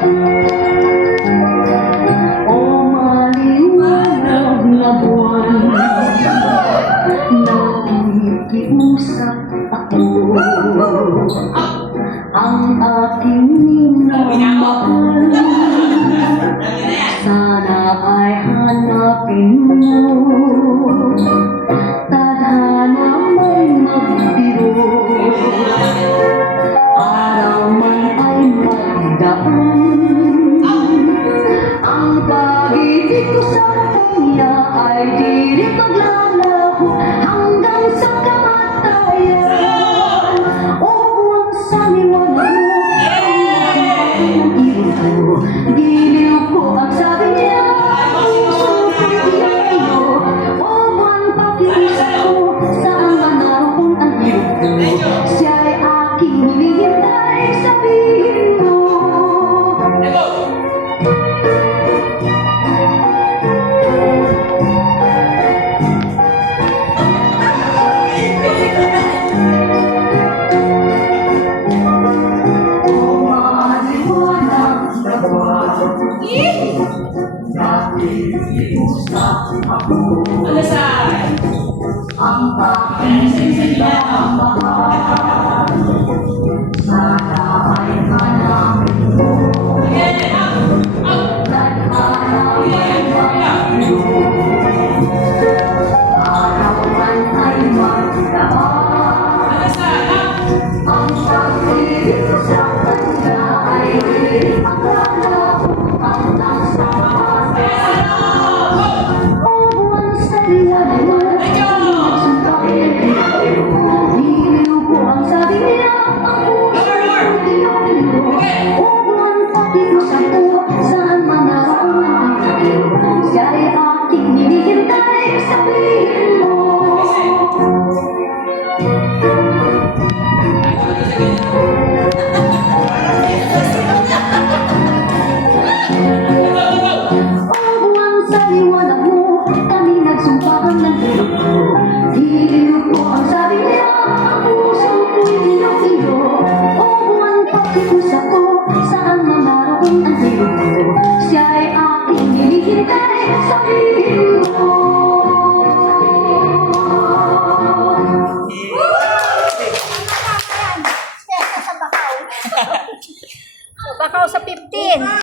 O maliwanag na buwan, nakikiusap ako. Ang aking minamahal, sana ay hanapin mo. Tadhana may magbiro, araw man ay magdaan. Ang pag-ibig ko sa kanya ay di maglalaho hanggang sa kamatayan. O buwang sa liwanag mo, ang ibig ko, giliw ko ang sabi niya, puso ko'y iyo. O buwang pag-ibig ko, saan man naroon ang ibig ko, siya'y aking hinihintay, sabihin mo. Ang pag-ibig ang mahal, sana ay hanapin mo. Tadhana may magbiro, araw man ay magdaan. Ang pag-ibig ko sa kanya ay di maglalaho hanggang sa kamatayan. O buwan sa liwanag mo, giliw ko ang sabi niya, ang puso ko'y iyo. O buwan pakiusap ko, saan man naroon ang iyo, siya'y aking hinihintay, sabihin mo. O buwan sa liwanag mo, kami nagsumpaan ng tulog ko. Giliw ko ang sabi niya, ang puso ko'y iyo. O buwan pakiusap ko, saan man naroon ang iyo, siya'y aking hinihintay, sabihin mo.